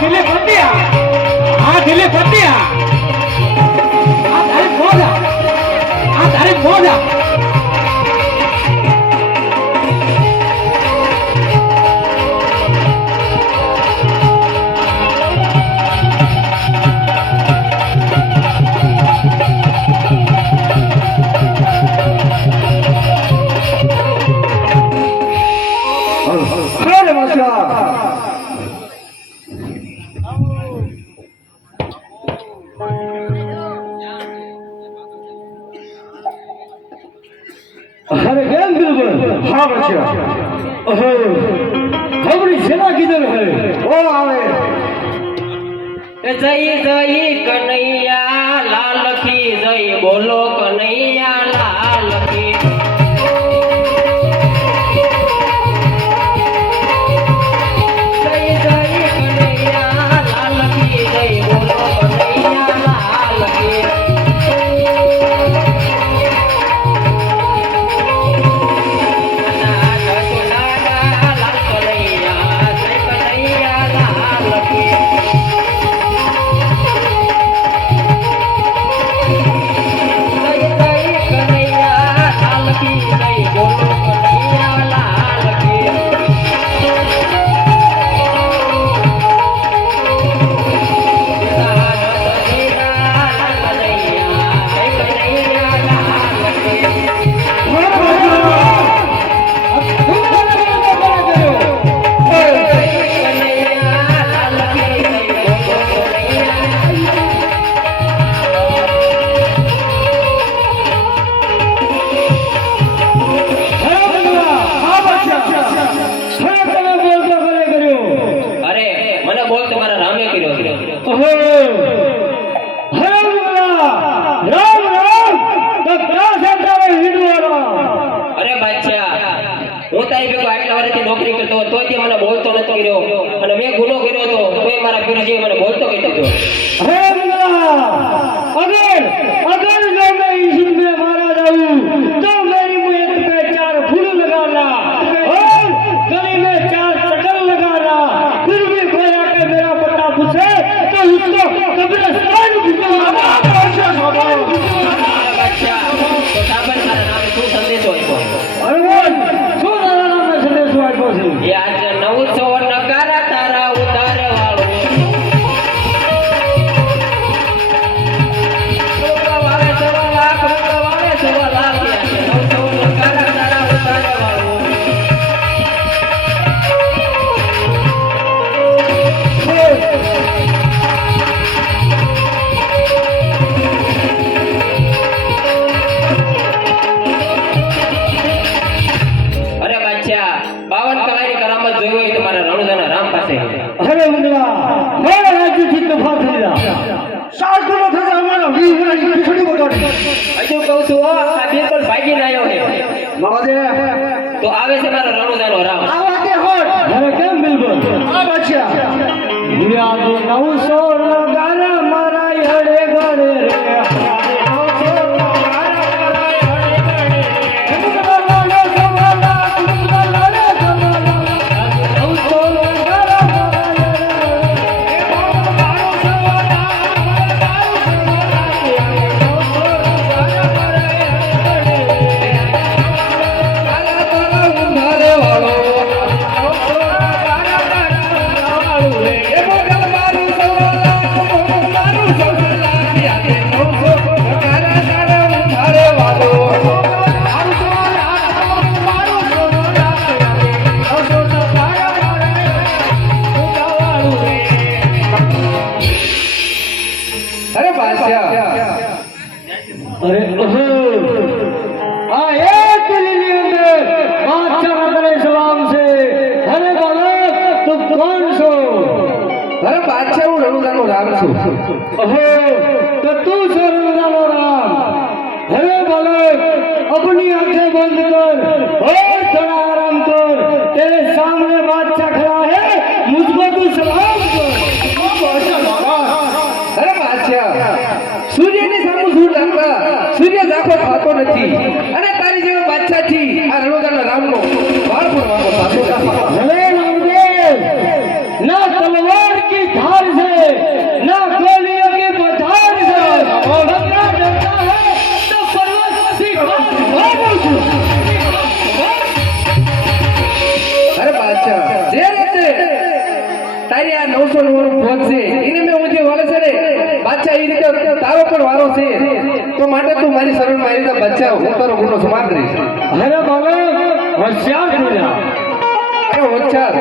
દિલે પતિયા આ દિલે પતિયા આ તારી મોજા આ તારી મોજા अरे ज्ञान बिल्कुल हाँ बच्चा खबरी सेना किधर है वो आवे जय जय कन्हैया लाल की जय बोलो कन्हैया लाल की जय जय कन्हैया लाल की जय बोलो कन्हैया लाल की નોકરી કરતો તોય તે મને બોલતો નતો કર્યો અને મેં ગુનો કર્યો તો તોય મારા પીરજી મને બોલતો કહી દીધો अरे अगर अगर जो मैं इसी में मारा जाऊं तो मेरी मुहत पे 4 फूल लगाना और गले में 4 चक्कर लगाना फिर भी कोई आके मेरा पट्टा पूछे तो उसको कब्रिस्तान भिजवाना अच्छा तो साबर मारा नाम શું સંદેશો આપ્યો अरे बोल શું તારા નામે સંદેશો આપ્યો છે એ આજ 900 નકારા તારા ઉતાર વાળો अरे मुंडा मेरा राज्य થી તફા થઈ રહ્યા સારકુનો થતા અમારા વી હોરાની ખીચડી બગાડી હજુ કહું છું આ બિલકુલ ભાગીને આવ્યો છે મારે તો આવે છે મારો રણુદાનો રામ આવા કે હોટ અરે કેમ બિલકુલ આ બચ્યા યાદ 900 ગાના મારા હડે ગડે રે अरे हाँ एक दिल्ली में बादशाह करे सलाम से अरे बालक तुम कौन सो अरे बादशाह हूँ रघुदानो राम છું अहो तो तू सो रघुदानो राम अरे बालक अपनी आंखें बंद कर और थोड़ा आराम कर तेरे सामने बादशाह खड़ा है मुझको तू सलाम कर अरे बादशाह સૂર્યની સામે સૂર રાખતા સૂર્ય ઝાંખો ખાતો નથી અને તારી જેવો બાદશાહ થી આ રણોદાના રામનો બાળપણ વાળો સાચો ભલે રામદેવ ના તલવાર की धार રીતે તારો પણ વારો છે તો માટે તું મારી શરણમાં આવી રીતે બચ્ચા હું તારો ગુનો સમાપ્ત કરીશ. અરે બાળક હોશિયાર થઈ જા. અરે હોશિયાર